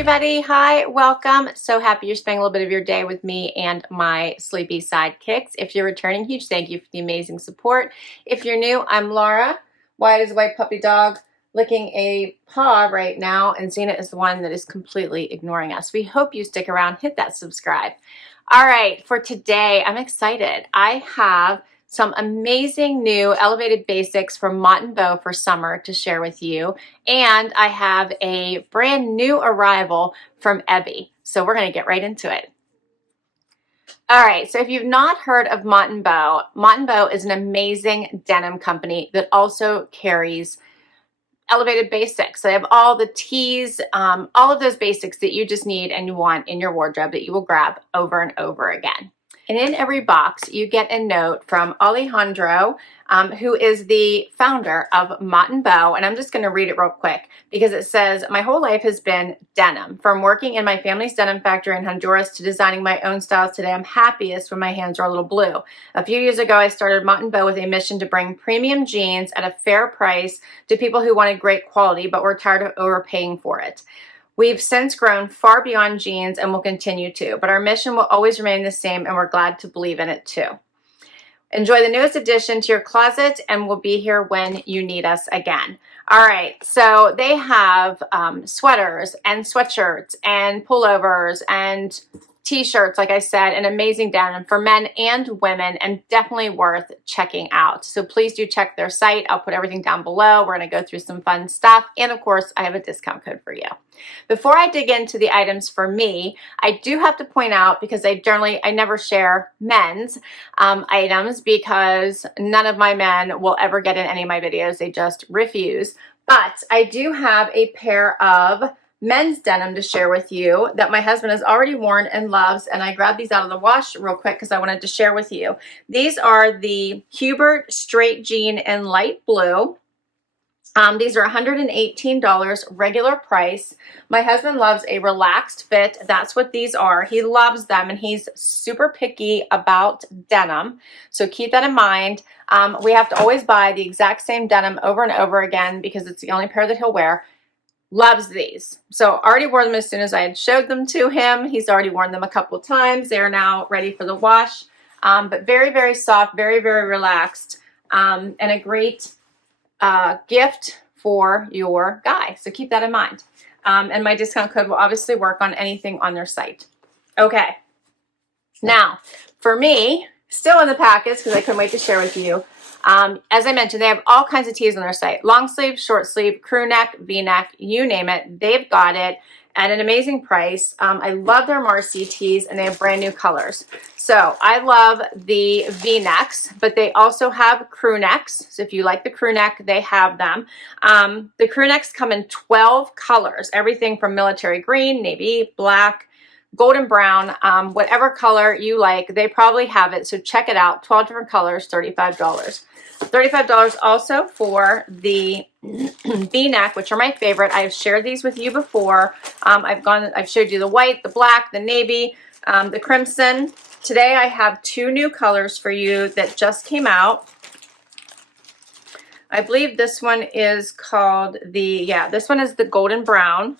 everybody. Hi, welcome. So happy you're spending a little bit of your day with me and my sleepy sidekicks. If you're returning, huge thank you for the amazing support. If you're new, I'm Laura, white as a white puppy dog, licking a paw right now, and Zena is the one that is completely ignoring us. We hope you stick around, hit that subscribe. All right, for today, I'm excited. I have some amazing new elevated basics from Muttonbow for summer to share with you. And I have a brand new arrival from Ebby. So we're gonna get right into it. All right, so if you've not heard of Muttonbow, Muttonbow is an amazing denim company that also carries elevated basics. They have all the tees, all of those basics that you just need and you want in your wardrobe that you will grab over and over again. And in every box, you get a note from Alejandro, who is the founder of Muttonbow. And I'm just going to read it real quick because it says, "My whole life has been denim. From working in my family's denim factory in Honduras to designing my own styles today, I'm happiest when my hands are a little blue. A few years ago, I started Muttonbow with a mission to bring premium jeans at a fair price to people who wanted great quality but were tired of overpaying for it. We've since grown far beyond jeans and will continue to, but our mission will always remain the same and we're glad to believe in it too. Enjoy the newest addition to your closet and we'll be here when you need us again." All right, so they have sweaters and sweatshirts and pullovers and t-shirts, like I said, an amazing denim for men and women and definitely worth checking out. So please do check their site. I'll put everything down below. We're going to go through some fun stuff. And of course, I have a discount code for you. Before I dig into the items for me, I do have to point out, because I never share men's items because none of my men will ever get in any of my videos. They just refuse. But I do have a pair of men's denim to share with you that my husband has already worn and loves, and I grabbed these out of the wash real quick because I wanted to share with you. These are the Hubert straight jean in light blue. These are $118 regular price. My husband loves a relaxed fit. That's what these are. He loves them and he's super picky about denim. So keep that in mind. We have to always buy the exact same denim over and over again because it's the only pair that he'll wear. Loves these. So already wore them as soon as I had showed them to him. He's already worn them a couple of times. They are now ready for the wash. But very, very soft, very, very relaxed, and a great gift for your guy. So keep that in mind. And my discount code will obviously work on anything on their site. Okay. Now, for me, still in the package because I couldn't wait to share with you. As I mentioned, they have all kinds of tees on their site. Long sleeve, short sleeve, crew neck, V-neck, you name it. They've got it at an amazing price. I love their Marcy tees and they have brand new colors. So I love the V-necks, but they also have crew necks. So if you like the crew neck, they have them. The crew necks come in 12 colors, everything from military green, navy, black, golden brown, whatever color you like, they probably have it. So check it out. 12 different colors, $35. $35 also for the V-neck, which are my favorite. I've shared these with you before. I've showed you the white, the black, the navy, the crimson. Today I have two new colors for you that just came out. I believe this one is called this one is the golden brown.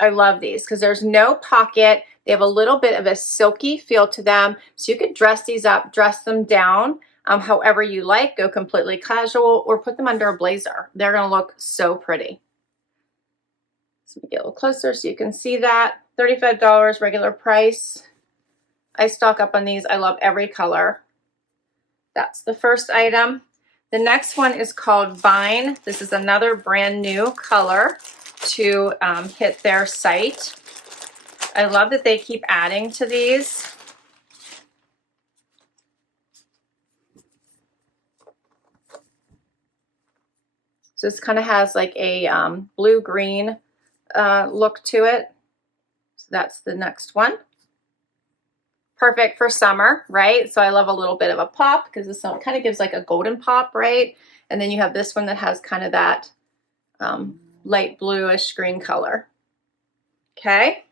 I love these because there's no pocket. They have a little bit of a silky feel to them. So you could dress these up, dress them down, however you like. Go completely casual or put them under a blazer. They're going to look so pretty. So let me get a little closer so you can see that. $35 regular price. I stock up on these. I love every color. That's the first item. The next one is called Vine. This is another brand new color to hit their site. I love that they keep adding to these. So this kind of has like a blue-green look to it. So that's the next one. Perfect for summer, right? So I love a little bit of a pop because this one kind of gives like a golden pop, right? And then you have this one that has kind of that light bluish green color. Okay.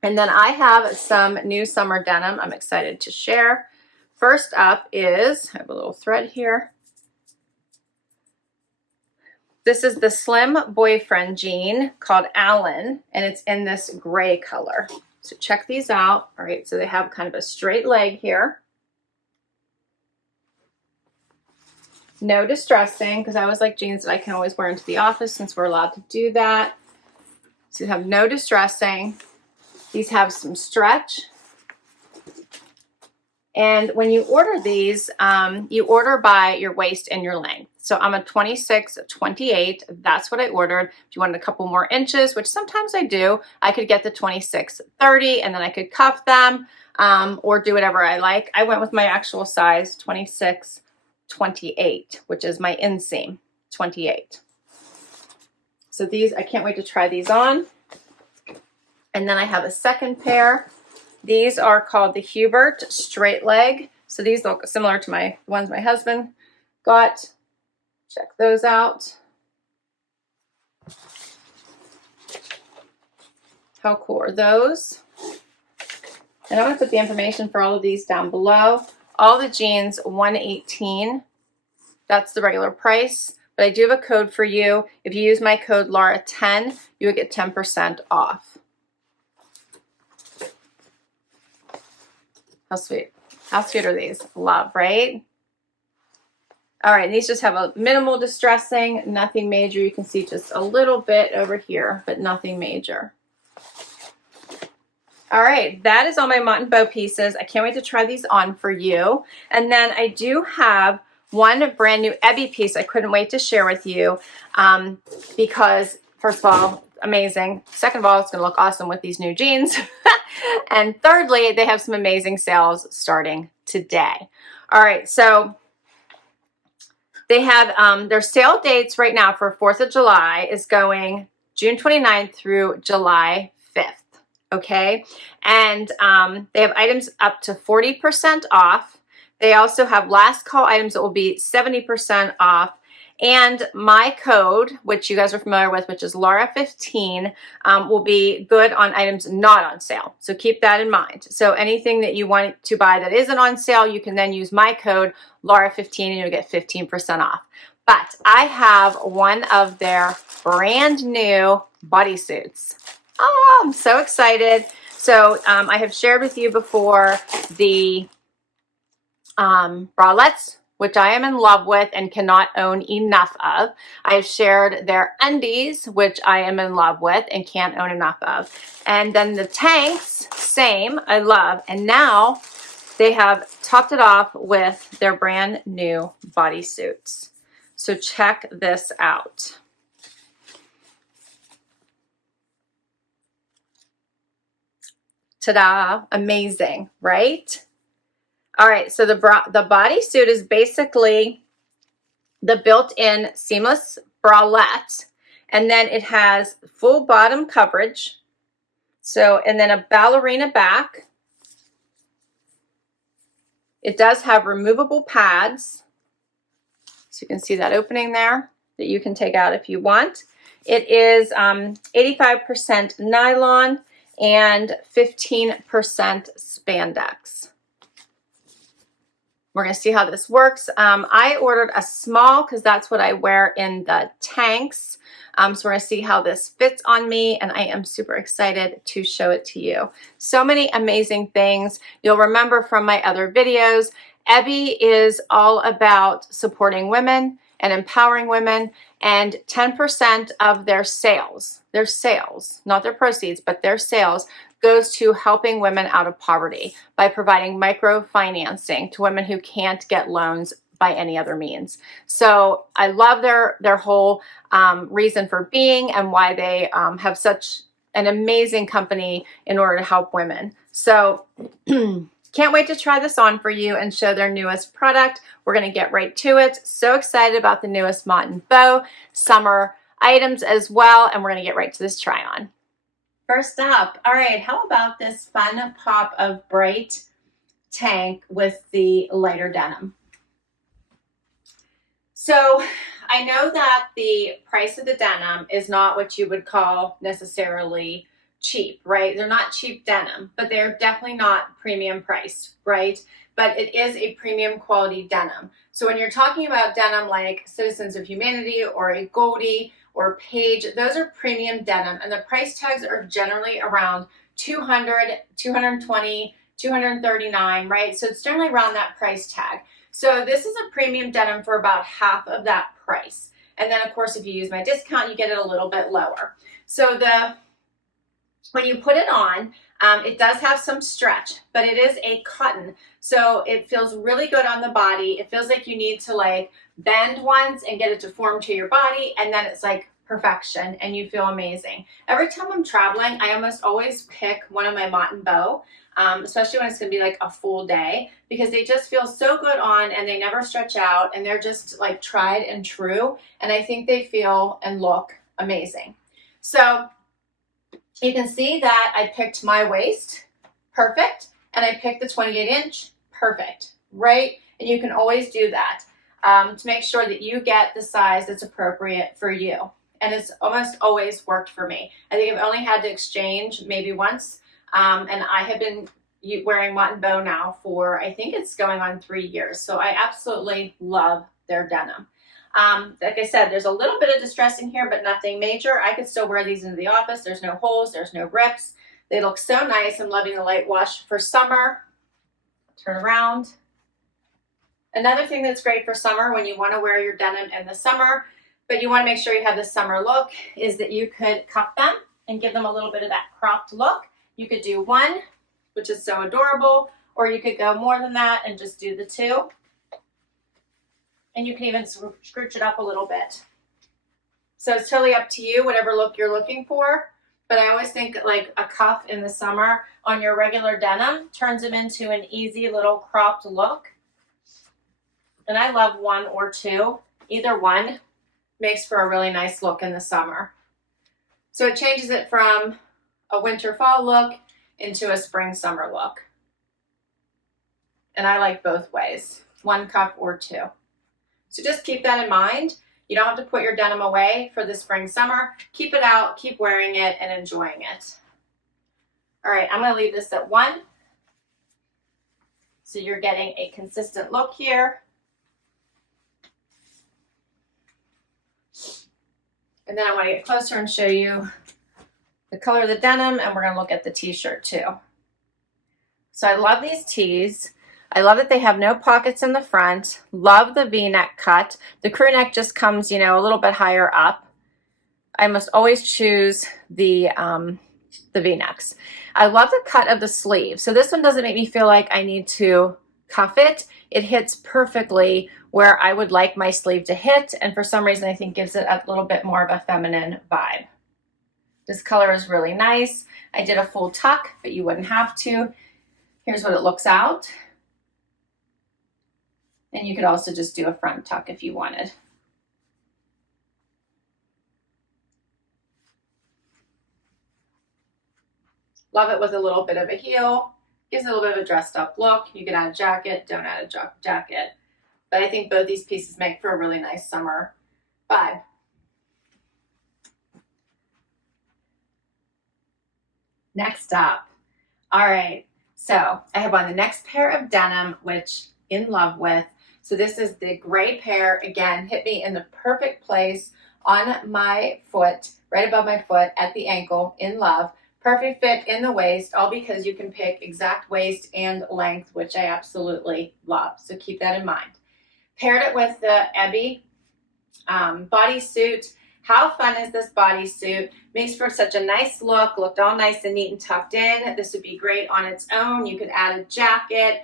And then I have some new summer denim I'm excited to share. First up is, I have a little thread here. This is the slim boyfriend jean called Allen, and it's in this gray color. So check these out. All right, so they have kind of a straight leg here. No distressing, because I always like jeans that I can always wear into the office since we're allowed to do that. So you have no distressing. These have some stretch. And when you order these, you order by your waist and your length. So I'm a 26, 28. That's what I ordered. If you wanted a couple more inches, which sometimes I do, I could get the 26, 30, and then I could cuff them or do whatever I like. I went with my actual size, 26, 28, which is my inseam, 28. So these, I can't wait to try these on. And then I have a second pair. These are called the Hubert straight leg. So these look similar to my ones my husband got. Check those out. How cool are those? And I'm going to put the information for all of these down below. All the jeans, $118. That's the regular price. But I do have a code for you. If you use my code Laura10, you will get 10% off. How sweet. How sweet are these? Love, right? All right, these just have a minimal distressing, nothing major. You can see just a little bit over here, but nothing major. All right, that is all my Muttonbow pieces. I can't wait to try these on for you. And then I do have one brand new Ebby piece I couldn't wait to share with you because, first of all, amazing. Second of all, it's going to look awesome with these new jeans. And thirdly, they have some amazing sales starting today. All right, so they have their sale dates right now for 4th of July is going June 29th through July 5th. Okay, and they have items up to 40% off. They also have last call items that will be 70% off. And my code, which you guys are familiar with, which is Laura15, will be good on items not on sale. So keep that in mind. So anything that you want to buy that isn't on sale, you can then use my code Laura15 and you'll get 15% off. But I have one of their brand new bodysuits. Oh, I'm so excited. So I have shared with you before the bralettes, which I am in love with and cannot own enough of. I have shared their undies, which I am in love with and can't own enough of. And then the tanks, same, I love. And now they have topped it off with their brand new bodysuits. So check this out. Ta-da, amazing, right? All right, so the bodysuit is basically the built-in seamless bralette, and then it has full bottom coverage. So, and then a ballerina back. It does have removable pads. So you can see that opening there that you can take out if you want. It is 85% nylon and 15% spandex. We're going to see how this works. I ordered a small because that's what I wear in the tanks. So we're going to see how this fits on me, and I am super excited to show it to you. So many amazing things. You'll remember from my other videos, Ebby is all about supporting women and empowering women, and 10% of their sales, not their proceeds, but their sales, goes to helping women out of poverty by providing microfinancing to women who can't get loans by any other means. So I love their whole reason for being and why they have such an amazing company in order to help women. So can't wait to try this on for you and show their newest product. We're going to get right to it. So excited about the newest Muttonbow summer items as well, and we're going to get right to this try on. First up, all right, how about this fun pop of bright tank with the lighter denim? So I know that the price of the denim is not what you would call necessarily cheap, right? They're not cheap denim, but they're definitely not premium priced, right? but it is a premium quality denim. So when you're talking about denim like Citizens of Humanity or a Goldie or Page, those are premium denim, and the price tags are generally around $200, $220, $239, right? So it's generally around that price tag. So this is a premium denim for about half of that price. And then of course, if you use my discount, you get it a little bit lower. So when you put it on, it does have some stretch, but it is a cotton. So it feels really good on the body. It feels like you need to like bend once and get it to form to your body, and then it's like perfection and you feel amazing. Every time I'm traveling, I almost always pick one of my Muttonbow, especially when it's gonna be like a full day, because they just feel so good on and they never stretch out, and they're just like tried and true. And I think they feel and look amazing. So you can see that I picked my waist, perfect, and I picked the 28-inch, perfect, right? And you can always do that to make sure that you get the size that's appropriate for you. And it's almost always worked for me. I think I've only had to exchange maybe once, and I have been wearing Muttonbow now for, I think it's going on 3 years. So I absolutely love their denim. Like I said, there's a little bit of distressing here, but nothing major. I could still wear these into the office. There's no holes, there's no rips. They look so nice. I'm loving the light wash for summer. Turn around. Another thing that's great for summer when you want to wear your denim in the summer, but you want to make sure you have the summer look, is that you could cuff them and give them a little bit of that cropped look. You could do one, which is so adorable, or you could go more than that and just do the two. And you can even scrooch it up a little bit. So it's totally up to you, whatever look you're looking for. But I always think like a cuff in the summer on your regular denim turns them into an easy little cropped look. And I love one or two. Either one makes for a really nice look in the summer. So it changes it from a winter fall look into a spring summer look. And I like both ways, one cuff or two. So just keep that in mind. You don't have to put your denim away for the spring, summer. Keep it out, keep wearing it and enjoying it. All right, I'm gonna leave this at 1. So you're getting a consistent look here. And then I wanna get closer and show you the color of the denim, and we're gonna look at the t-shirt too. So I love these tees. I love that they have no pockets in the front. Love the V-neck cut. The crew neck just comes, you know, a little bit higher up. I must always choose the V-necks. I love the cut of the sleeve. So this one doesn't make me feel like I need to cuff it. It hits perfectly where I would like my sleeve to hit, and for some reason I think gives it a little bit more of a feminine vibe. This color is really nice. I did a full tuck, but you wouldn't have to. Here's what it looks out. And you could also just do a front tuck if you wanted. Love it with a little bit of a heel. Gives it a little bit of a dressed up look. You can add a jacket, don't add a jacket. But I think both these pieces make for a really nice summer vibe. Next up. All right, so I have on the next pair of denim, which in love with. So this is the gray pair. Again, hit me in the perfect place on my foot, right above my foot at the ankle, in love. Perfect fit in the waist, all because you can pick exact waist and length, which I absolutely love. So keep that in mind. Paired it with the Ebby bodysuit. How fun is this bodysuit? Makes for such a nice look, looked all nice and neat and tucked in. This would be great on its own. You could add a jacket,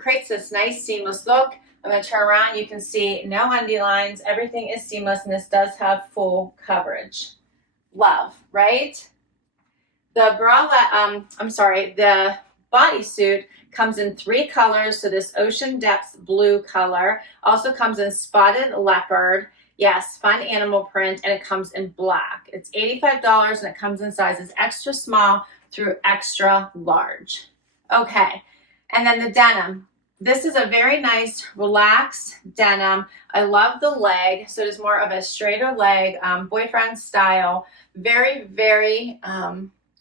creates this nice seamless look. I'm going to turn around. You can see no undie lines. Everything is seamless, and this does have full coverage. Love, right? The the bodysuit comes in 3 colors. So this ocean depths blue color also comes in spotted leopard. Yes, fun animal print, and it comes in black. It's $85, and it comes in sizes extra small through extra large. Okay, and then the denim. This is a very nice, relaxed denim. I love the leg, so it is more of a straighter leg, boyfriend style. Very, very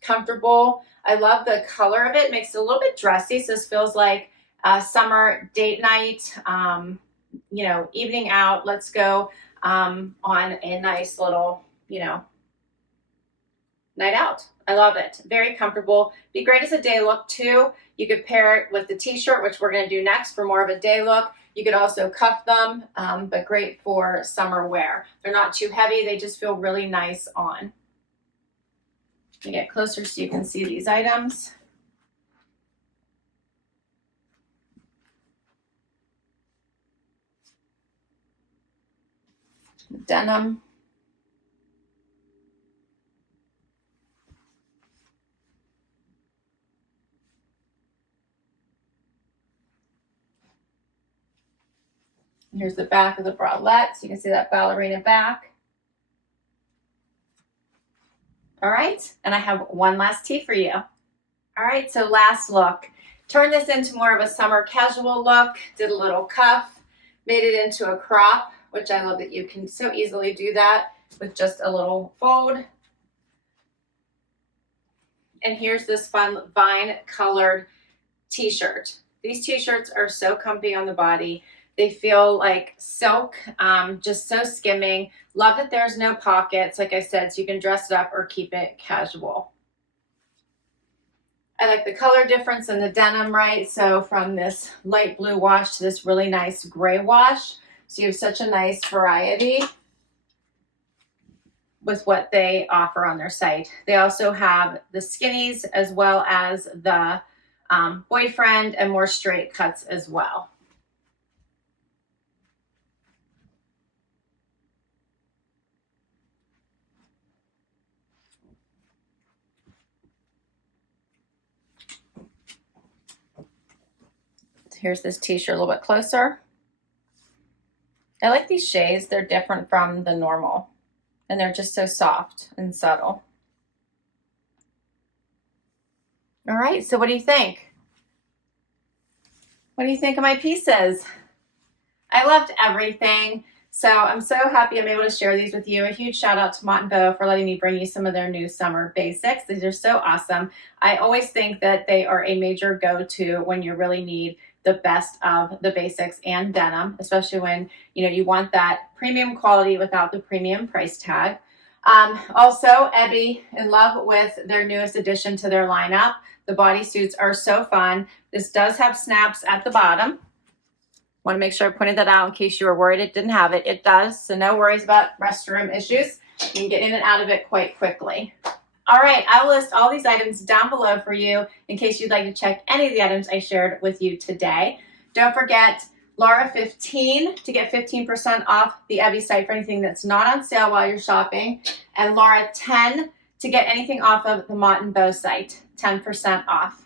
comfortable. I love the color of it. Makes it a little bit dressy, so this feels like summer date night, you know, evening out. Let's go on a nice little, you know, night out. I love it. Very comfortable. Be great as a day look too. You could pair it with the t-shirt, which we're going to do next for more of a day look. You could also cuff them, but great for summer wear. They're not too heavy. They just feel really nice on. Let me get closer so you can see these items. Denim. Here's the back of the bralette, so you can see that ballerina back. All right, and I have one last tee for you. All right, so last look. Turn this into more of a summer casual look, did a little cuff, made it into a crop, which I love that you can so easily do that with just a little fold. And here's this fun vine colored t-shirt. These t-shirts are so comfy on the body. They feel like silk, just so skimming. Love that there's no pockets, like I said, so you can dress it up or keep it casual. I like the color difference in the denim, right? So from this light blue wash to this really nice gray wash. So you have such a nice variety with what they offer on their site. They also have the skinnies as well as the boyfriend and more straight cuts as well. Here's this t-shirt a little bit closer. I like these shades. They're different from the normal, and they're just so soft and subtle. All right, so what do you think? What do you think of my pieces? I loved everything. So I'm so happy I'm able to share these with you. A huge shout out to Muttonbow for letting me bring you some of their new summer basics. These are so awesome. I always think that they are a major go-to when you really need the best of the basics and denim, especially when you want that premium quality without the premium price tag. Also, Ebby, in love with their newest addition to their lineup. The bodysuits are so fun. This does have snaps at the bottom. Want to make sure I pointed that out in case you were worried it didn't have it. It does, so no worries about restroom issues. You can get in and out of it quite quickly. All right, I'll list all these items down below for you in case you'd like to check any of the items I shared with you today. Don't forget Laura15 to get 15% off the Ebby site for anything that's not on sale while you're shopping, and Laura10 to get anything off of the Muttonbow site, 10% off.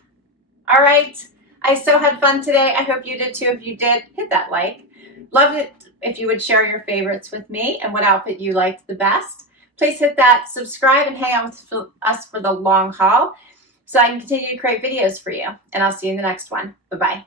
All right, I so had fun today. I hope you did too. If you did, hit that like. Love it if you would share your favorites with me and what outfit you liked the best. Please hit that subscribe and hang out with us for the long haul so I can continue to create videos for you. And I'll see you in the next one. Bye-bye.